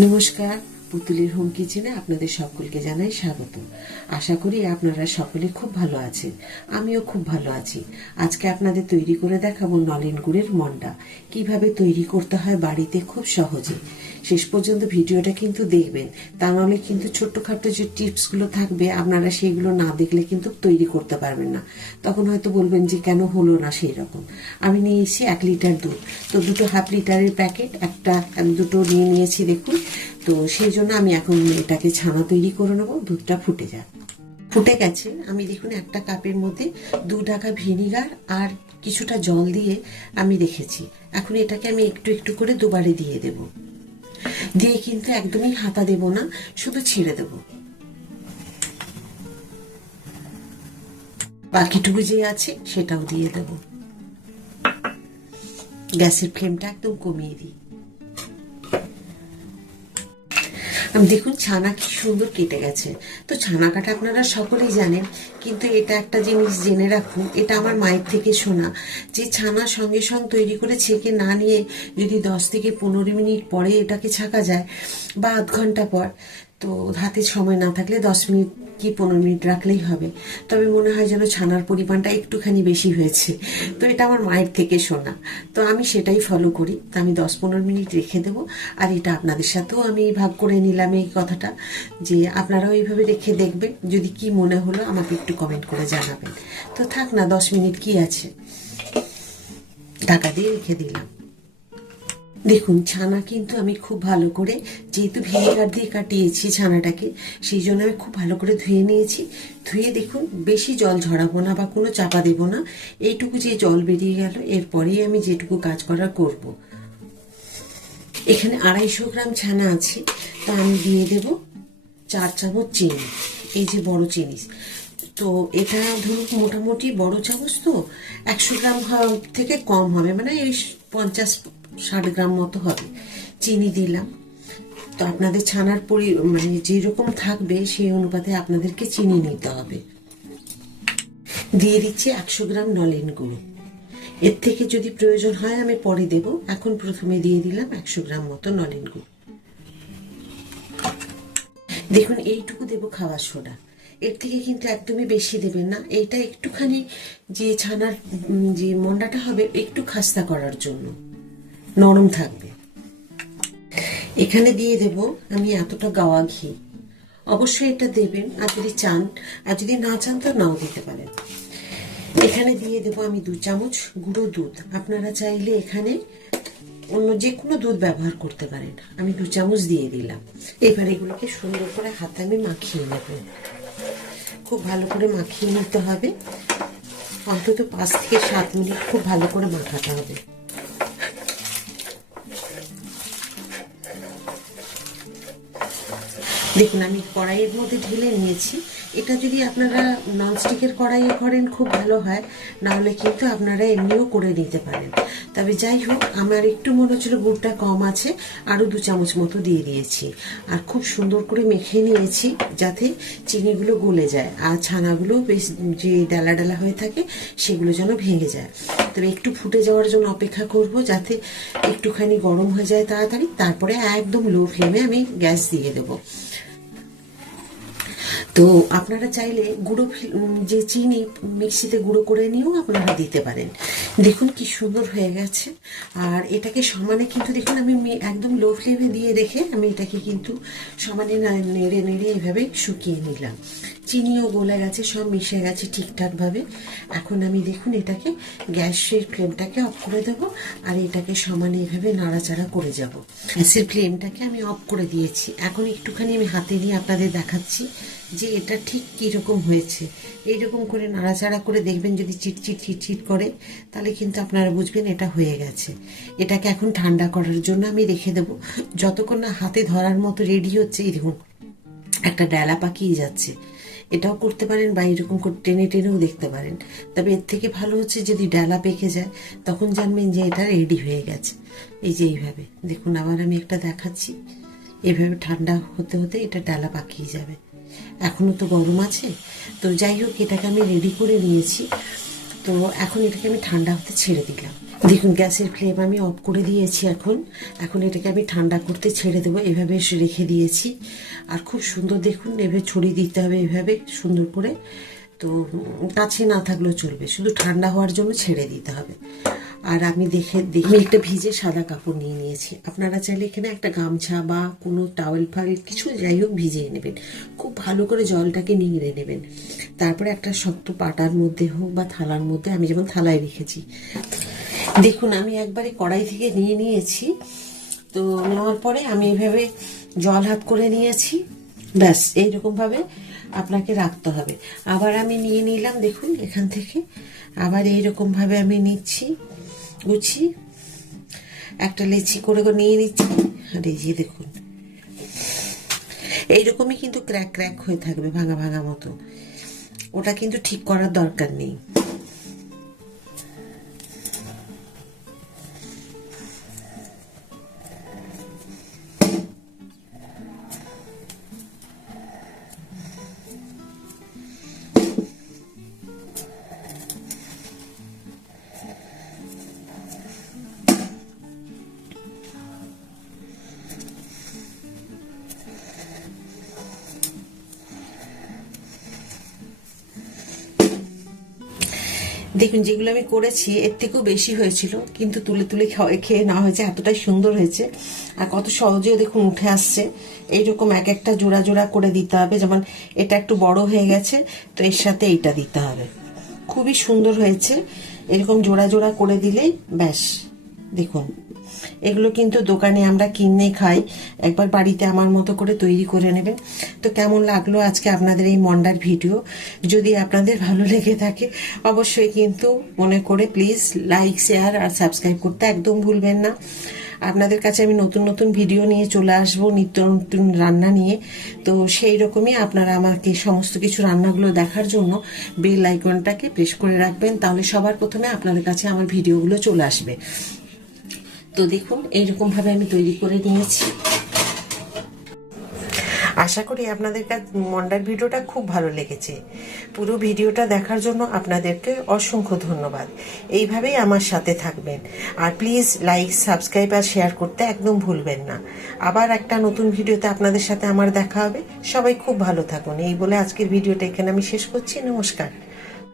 নমস্কার, পুতুলির হোম কিচেনে আপনাদের সকলকে জানাই স্বাগত। আশা করি আপনারা সকলে খুব ভালো আছেন, আমিও খুব ভালো আছি। আজকে আপনাদের তৈরি করে দেখাবো নলেন গুড়ের মন্ডা। কিভাবে তৈরি করতে হয় বাড়িতে খুব সহজে। শেষ পর্যন্ত ভিডিওটা কিন্তু দেখবেন, তা নাহলে কিন্তু ছোট্টখাটো যে টিপসগুলো থাকবে আপনারা সেইগুলো না দেখলে কিন্তু তৈরি করতে পারবেন না। তখন হয়তো বলবেন যে কেন হলো না সেই রকম। আমি নিয়ে এসেছি 1 লিটার দুধ, তো দুটো হাফ লিটারের প্যাকেট, দুটো নিয়ে নিয়েছি দেখুন। তো সেই জন্য আমি এখন এটাকে ছানা তৈরি করে নেবো। দুধটা ফুটে যাক। ফুটে গেছে। আমি দেখুন একটা কাপের মধ্যে 2 ঢাকা ভিনিগার আর কিছুটা জল দিয়ে আমি রেখেছি। এখন এটাকে আমি একটু একটু করে দুবারে দিয়ে দেব। দিয়ে কিন্তু একদমই হাতা দেব না, শুধু ছেড়ে দেব। বাকিটুকু যে আছে সেটাও দিয়ে দেব। গ্যাসের ফ্লেমটা একদম কমিয়ে দিই। দেখুন ছানা কি সুন্দর কেটে গেছে। তো ছানা কাটা আপনারা সকলেই জানেন, কিন্তু এটা একটা জিনিস জেনে রাখুন, এটা আমার মায়ের থেকে শোনা, যে ছানা সঙ্গে সঙ্গে তৈরি করে ছেঁকে না নিয়ে যদি 10 থেকে 15 মিনিট পরে এটাকে ছাকা যায় বা আধ ঘন্টা পর, তো হাতে সময় না থাকলে 10 মিনিট কি 15 মিনিট রাখলেই হবে। তবে মনে হয় যেন ছানার পরিমাণটা একটুখানি বেশি হয়েছে। তো এটা আমার মায়ের থেকে শোনা, তো আমি সেটাই ফলো করি। তো আমি 10-15 মিনিট রেখে দেবো। আর এটা আপনাদের সাথেও আমি ভাগ করে নিলাম এই কথাটা, যে আপনারাও এইভাবে রেখে দেখবেন। যদি কি মনে হলো আমাকে একটু কমেন্ট করে জানাবেন। তো থাক না, 10 মিনিট কি আছে, ঢাকা দিয়ে রেখে দিলাম। দেখুন ছানা কিন্তু আমি খুব ভালো করে, যেহেতু ভিনেগার দিয়ে কাটিয়েছি ছানাটাকে, সেই জন্য আমি খুব ভালো করে ধুয়ে নিয়েছি। ধুয়ে দেখুন বেশি জল ঝরাবো না বা কোনো চাপা দেব না। এইটুকু যে জল বেরিয়ে গেল, এরপরেই আমি যেটুকু কাজ করার করব। এখানে 250 গ্রাম ছানা আছে, তা আমি দিয়ে দেব 4 চামচ চিনি। এই যে বড় চিনি, তো এটা ধরুন মোটামুটি বড় চামচ, তো 100 গ্রাম থেকে কম হবে, মানে এই 50-60 গ্রাম মতো হবে চিনি দিলাম। তো আপনাদের ছানার মানে যেরকম থাকবে সেই অনুপাতে আপনাদেরকে চিনি নিতে হবে। দিয়ে দিচ্ছি 100 গ্রাম নলেন গুঁড়ো। এর থেকে যদি প্রয়োজন হয় আমি পরে দেব, এখন প্রথমে দিয়ে দিলাম 100 গ্রাম মতো নলেন গুঁড়ো। দেখুন এইটুকু দেব খাবার সোডা, এর থেকে কিন্তু একদমই বেশি দেবেন না। এইটা একটুখানি যে ছানার যে মন্ডাটা হবে একটু খাস্তা করার জন্য, নরম থাকবে। এখানে দিয়ে দেব আমি এতটা গাওয়া ঘি। অবশ্যই এটা দেবেন, আর যদি চান, আর যদি না চান তো নাও দিতে পারেন। এখানে দিয়ে দেব আমি 2 চামচ গুঁড়ো দুধ। আপনারা চাইলে এখানে অন্য যে কোনো দুধ ব্যবহার করতে পারেন। আমি 2 চামচ দিয়ে দিলাম। এবার এগুলোকে সুন্দর করে হাতে আমি মাখিয়ে নেব। খুব ভালো করে মাখিয়ে নিতে হবে, অন্তত 5 থেকে 7 মিনিট খুব ভালো করে মাখাতে হবে। দেখুন আমি কড়াইয়ের মধ্যে ঢেলে নিয়েছি। এটা যদি আপনারা ননস্টিকের কড়াইয়ে করেন খুব ভালো হয়, নাহলে কিন্তু আপনারা এমনিও করে নিতে পারেন। তবে যাই হোক, আমার একটু মনে হচ্ছিল গুড়টা কম আছে, আরও 2 চামচ মতো দিয়ে দিয়েছি। আর খুব সুন্দর করে মেখে নিয়েছি যাতে চিনিগুলো গলে যায় আর ছানাগুলো বেশ যে ডালা ডালা হয়ে থাকে সেগুলো যেন ভেঙে যায়। তবে একটু ফুটে যাওয়ার জন্য অপেক্ষা করব, যাতে একটুখানি গরম হয়ে যায় তাড়াতাড়ি। তারপরে একদম লো ফ্লেমে আমি গ্যাস দিয়ে দেবো। তো আপনারা চাইলে গুঁড়ো যে চিনি মিক্সিতে গুঁড়ো করে নিয়েও আপনারা দিতে পারেন। দেখুন কি সুন্দর হয়ে গেছে। আর এটাকে সমানে কিন্তু দেখুন আমি একদম লো ফ্লেমে দিয়ে রেখে আমি এটাকে কিন্তু সমানে নেড়ে নেড়ে এইভাবে শুকিয়ে নিলাম। চিনিও গলে গেছে, সব মিশে গেছে ঠিকঠাকভাবে। এখন আমি দেখুন এটাকে গ্যাসের ফ্লেমটাকে অফ করে দেবো, আর এটাকে সমানে এভাবে নাড়াচাড়া করে যাব। গ্যাসের ফ্লেমটাকে আমি অফ করে দিয়েছি। এখন একটুখানি আমি হাতে নিয়ে আপনাদের দেখাচ্ছি যে এটা ঠিক কীরকম হয়েছে। এইরকম করে নাড়াচাড়া করে দেখবেন, যদি চিটচিট চিটচিট করে তাহলে কিন্তু আপনারা বুঝবেন এটা হয়ে গেছে। এটাকে এখন ঠান্ডা করার জন্য আমি রেখে দেবো। যতক্ষণ না হাতে ধরার মতো রেডি হচ্ছে, এই দেখুন একটা ডালা পাকিয়ে যাচ্ছে। এটাও করতে পারেন বা এরকম করে টেনে টেনেও দেখতে পারেন। তবে এর থেকে ভালো হচ্ছে যদি ডালা পেকে যায়, তখন জানবেন যে এটা রেডি হয়ে গেছে। এই যে এইভাবে দেখুন, আবার আমি একটা দেখাচ্ছি। এইভাবে ঠান্ডা হতে হতে এটা ডালা পাকিয়ে যাবে। এখনো তো গরম আছে। তো যাই হোক, এটাকে আমি রেডি করে নিয়েছি। তো এখন এটাকে আমি ঠান্ডা হতে ছেড়ে দিলাম। দেখুন গ্যাসের ফ্লেম আমি অফ করে দিয়েছি। এখন এটাকে আমি ঠান্ডা করতে ছেড়ে দেবো। এভাবে রেখে দিয়েছি। আর খুব সুন্দর দেখুন এভাবে ছড়িয়ে দিতে হবে, এভাবে সুন্দর করে। তো কাছে না থাকলেও চলবে, শুধু ঠান্ডা হওয়ার জন্য ছেড়ে দিতে হবে। আর আমি আমি একটা ভিজে সাদা কাপড় নিয়ে নিয়েছি। আপনারা চাইলে এখানে একটা গামছা বা কোনো টাওয়েল ফাওয়েল কিছু যাই হোক ভিজিয়ে নেবেন। খুব ভালো করে জলটাকে নিংড়ে নেবেন। তারপরে একটা শক্ত পাটার মধ্যে হোক বা থালার মধ্যে, আমি যেমন থালায় রেখেছি। দেখুন আমি একবারে কড়াই থেকে নিয়ে নিয়েছি। তো নেওয়ার পরে আমি এইভাবে জল হাত করে নিয়েছি। ব্যাস এইরকম ভাবে আপনাকে রাখতে হবে। আবার আমি নিয়ে নিলাম, দেখুন এখান থেকে আবার এইরকম ভাবে আমি নিচ্ছি, গুছি একটা লেচি করে নিয়ে নিচ্ছি। আর এই যে দেখুন এইরকমই কিন্তু ক্র্যাক ক্র্যাক হয়ে থাকবে, ভাঙা ভাঙা মতো। ওটা কিন্তু ঠিক করার দরকার নেই। দেখুন যেগুলো আমি করেছি এর থেকেও বেশি হয়েছিল, কিন্তু তুলে তুলে খেয়ে নেওয়া হয়েছে, এতটাই সুন্দর হয়েছে। আর কত সহজেও দেখুন উঠে আসছে। এইরকম এক একটা জোড়া জোড়া করে দিতে হবে। যেমন এটা একটু বড় হয়ে গেছে, তো এর সাথে এইটা দিতে হবে। খুবই সুন্দর হয়েছে। এরকম জোড়া জোড়া করে দিলেই ব্যাস। দেখুন এগুলো কিন্তু দোকানে আমরা কিনে খাই, একবার বাড়িতে আমার মতো করে তৈরি করে নেবেন। তো কেমন লাগলো আজকে আপনাদের এই মন্ডার ভিডিও? যদি আপনাদের ভালো লেগে থাকে অবশ্যই কিন্তু মনে করে প্লিজ লাইক, শেয়ার আর সাবস্ক্রাইব করতে একদম ভুলবেন না। আপনাদের কাছে আমি নতুন নতুন ভিডিও নিয়ে চলে আসবো, নিত্য নতুন রান্না নিয়ে। তো সেই রকমই আপনারা আমাকে সমস্ত কিছু রান্নাগুলো দেখার জন্য বেল আইকনটাকে প্রেস করে রাখবেন, তাহলে সবার প্রথমে আপনাদের কাছে আমার ভিডিওগুলো চলে আসবে। তো দেখুন এইরকম ভাবে আমি তৈরি করে নিয়েছি। আশা করি আপনাদের কাছে মন্ডার ভিডিওটা খুব ভালো লেগেছে। পুরো ভিডিওটা দেখার জন্য আপনাদেরকে অসংখ্য ধন্যবাদ। এইভাবেই আমার সাথে থাকবেন। আর প্লিজ লাইক, সাবস্ক্রাইব আর শেয়ার করতে একদম ভুলবেন না। আবার একটা নতুন ভিডিওতে আপনাদের সাথে আমার দেখা হবে। সবাই খুব ভালো থাকুন। এই বলে আজকের ভিডিওটা এখানে আমি শেষ করছি। নমস্কার।